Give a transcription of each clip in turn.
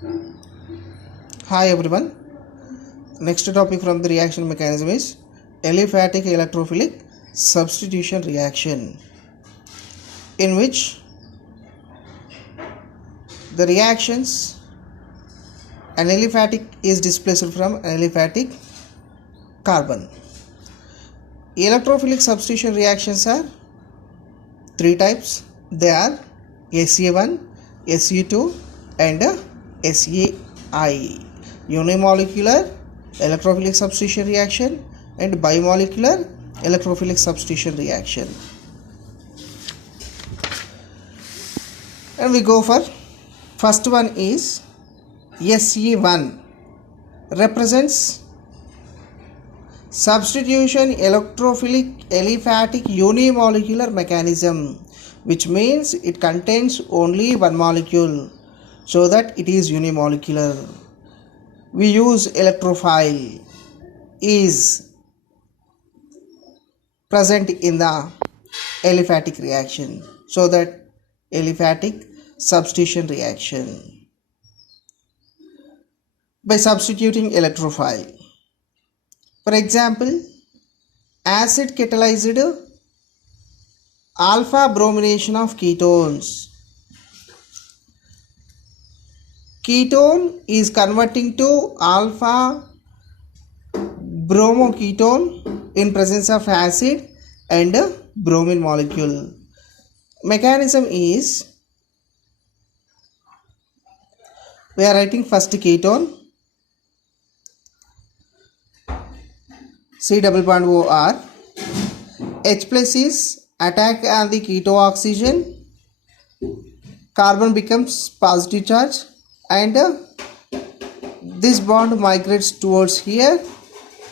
Hi everyone. Next topic from the reaction mechanism is aliphatic electrophilic substitution reaction, in which the reactions an aliphatic is displaced from an aliphatic carbon. Electrophilic substitution reactions are three types. They are SA1, SU2 and SAI. Unimolecular electrophilic substitution reaction and bimolecular electrophilic substitution reaction. And we go for first one is SE1, represents substitution electrophilic aliphatic unimolecular mechanism, which means it contains only one molecule, so that it is unimolecular. We use electrophile is present in the aliphatic reaction, so that aliphatic substitution reaction by substituting electrophile. For example, acid catalyzed alpha bromination of ketones. Ketone is converting to alpha bromoketone in presence of acid and bromine molecule. Mechanism is, we are writing first ketone, C double bond OR, H plus is attack on the keto oxygen, carbon becomes positive charge and this bond migrates towards here.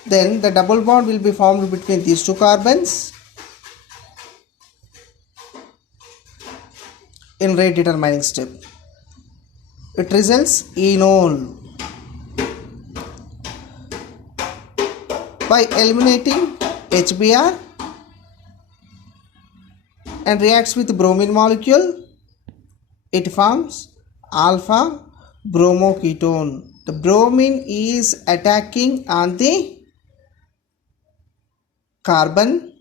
Then the double bond will be formed between these two carbons in rate determining step. It results enol. By eliminating HBr and reacts with bromine molecule, it forms alpha bromoketone. The bromine is attacking on the carbon.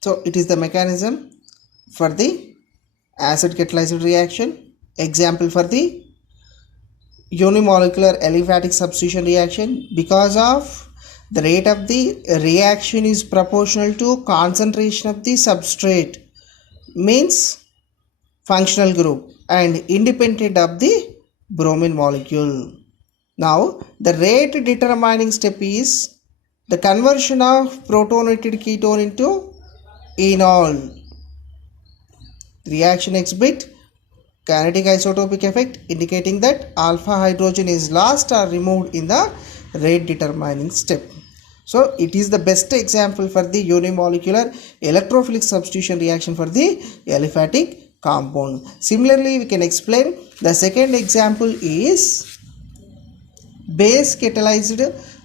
So it is the mechanism for the acid catalyzed reaction. Example for the unimolecular aliphatic substitution reaction, because of the rate of the reaction is proportional to concentration of the substrate, means functional group, and independent of the bromine molecule. Now the rate determining step is the conversion of protonated ketone into enol. Reaction exhibit kinetic isotopic effect, indicating that alpha hydrogen is lost or removed in the rate determining step. So it is the best example for the unimolecular electrophilic substitution reaction for the aliphatic compound. Similarly, we can explain the second example is base catalyzed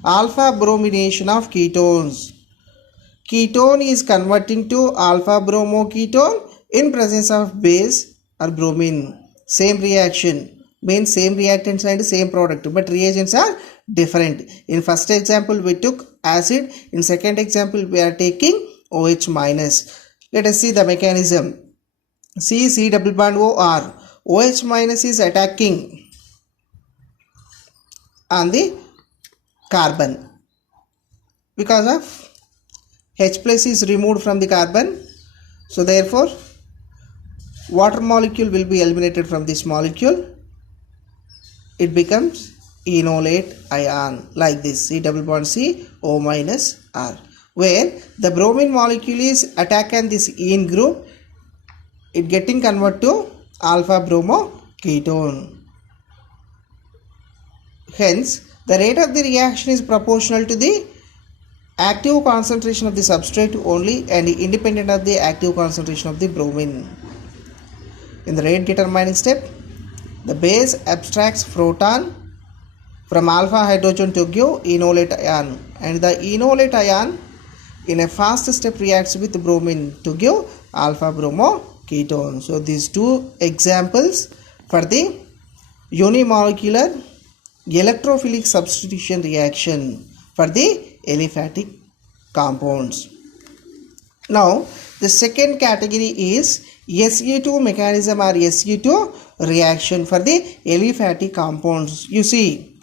alpha bromination of ketones. Ketone is converting to alpha bromoketone in presence of base or bromine. Same reaction, means same reactants and same product, but reagents are different. In first example we took acid, in second example we are taking OH minus. Let us see the mechanism. C double bond OR. OH minus is attacking on the carbon. Because of H plus is removed from the carbon, so therefore water molecule will be eliminated from this molecule. It becomes enolate ion like this, C double bond C O minus R, where the bromine molecule is attack on this ene group, it getting converted to alpha bromoketone. Hence the rate of the reaction is proportional to the active concentration of the substrate only and independent of the active concentration of the bromine. In the rate determining step, the base abstracts proton from alpha hydrogen to give enolate ion, and the enolate ion in a fast step reacts with bromine to give alpha bromoketone. So these two examples for the unimolecular electrophilic substitution reaction for the aliphatic compounds. Now the second category is SE2 mechanism or SE2 reaction for the aliphatic compounds. You see,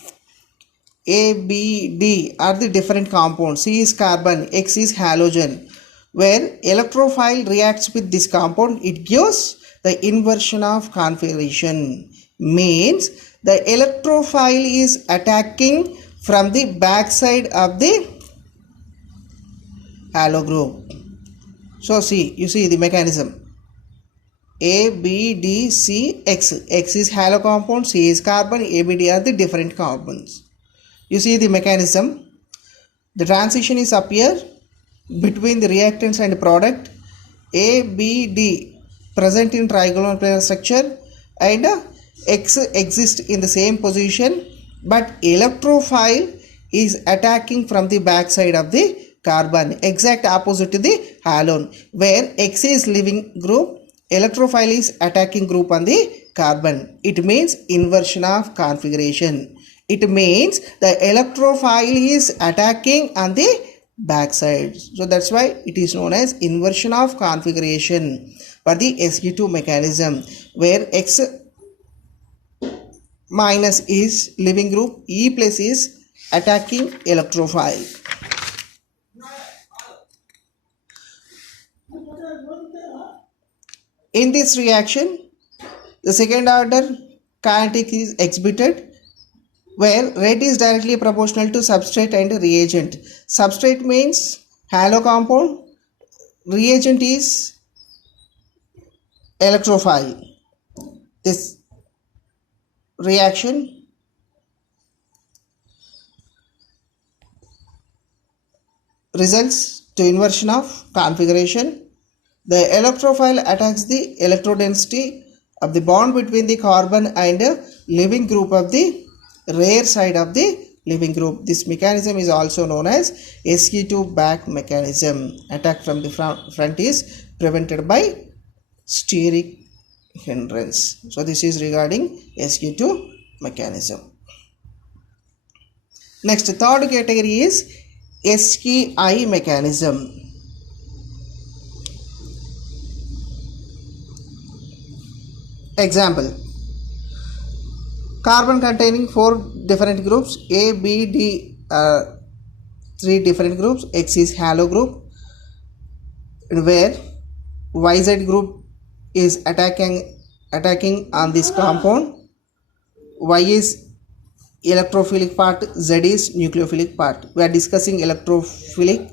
A, B, D are the different compounds. C is carbon, X is halogen. Where electrophile reacts with this compound, it gives the inversion of configuration. Means the electrophile is attacking from the backside of the halo group. So see, you see the mechanism. A, B, D, C, X. X is halo compound, C is carbon, A, B, D are the different carbons. You see the mechanism. The transition is up here between the reactants and product. A, B, D present in trigonal planar structure and X exists in the same position, but electrophile is attacking from the backside of the carbon, exact opposite to the halon, where X is leaving group, electrophile is attacking group on the carbon. It means inversion of configuration. It means the electrophile is attacking on the backside. So that's why it is known as inversion of configuration for the SE2 mechanism, where X minus is leaving group, E plus is attacking electrophile. In this reaction, the second order kinetic is exhibited, where rate is directly proportional to substrate and reagent. Substrate means halo compound, reagent is electrophile. This reaction results to inversion of configuration. The electrophile attacks the electrodensity of the bond between the carbon and leaving group of the rare side of the leaving group. This mechanism is also known as SE2 back mechanism. Attack from the front is prevented by steric hindrance. So this is regarding SE2 mechanism. Next, third category is SEI mechanism. Example: carbon containing 4 different groups, A, B, D, 3 different groups. X is halo group, where YZ group is attacking on this compound. Y is electrophilic part, Z is nucleophilic part. We are discussing electrophilic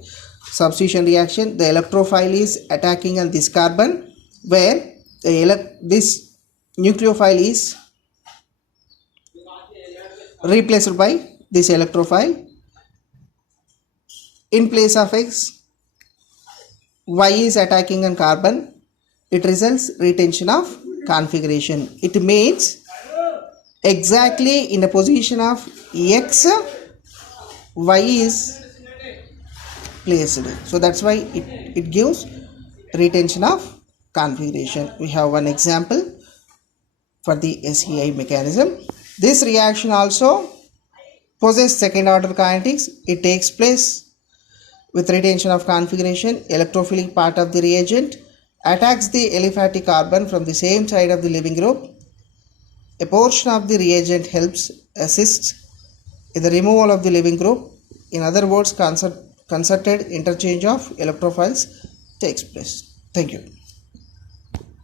substitution reaction. The electrophile is attacking on this carbon, where this nucleophile is replaced by this electrophile. In place of X, Y is attacking on carbon. It results retention of configuration. It means exactly in the position of X, Y is placed. So that's why it gives retention of configuration. We have one example for the SEI mechanism. This reaction also possesses second order kinetics. It takes place with retention of configuration. Electrophilic part of the reagent attacks the aliphatic carbon from the same side of the leaving group. A portion of the reagent assists in the removal of the leaving group. In other words, concerted interchange of electrophiles takes place. Thank you.